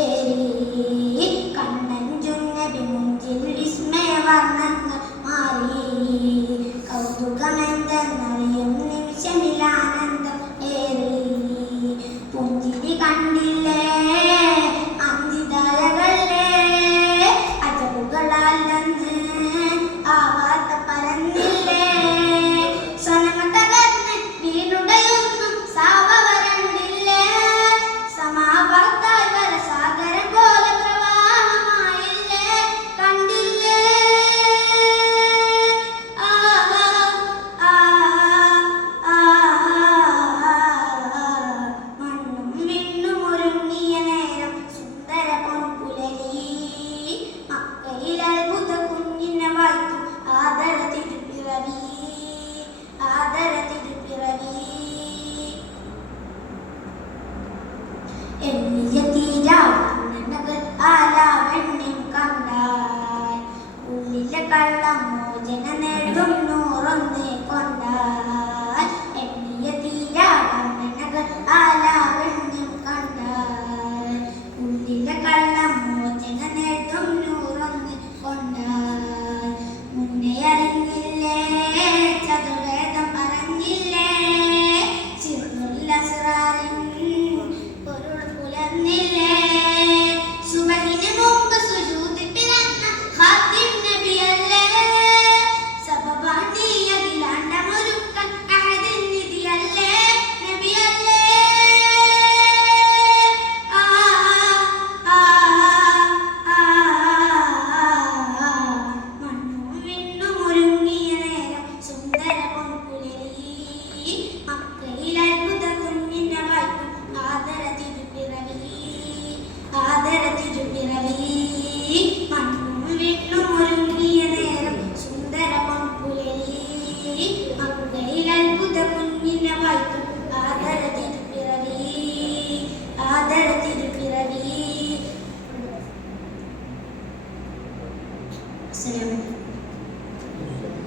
ഏറി കണ്ണഞ്ചും നബി മുഞ്ചിൽ വിസ്മയവർണ്ണങ്ങൾ മാറി കൗതുകമെന്തെന്നറിയും നിമിഷമിലാനന്ദം ഏറി പുഞ്ചിരി കണ്ടില്ലേ അഞ്ചിതലകളേ അജബുകളാൽ നിന്ന് ആ വാർത്ത പരന്നില്ലേ സ്വനമ തകർന്ന് വീണുടയൊന്നും സാവ വരണ്ടില്ലേ സമാവർത്താൽ വരസാഗരം പോലെ പ്രവാഹമായില്ലേ കണ്ടില്ലേ ആ ആ ആ മണ്ണും വിണ്ണും ഒരുങ്ങിയ നേരം സുന്ദര പൊൻപുലരി മക്കയിൽ അത്ഭുത കുഞ്ഞിനെ വായിക്കും ആദര തിരുപ്പിറവി ആദര തിരുപ്പിറവി എണ്ണിയ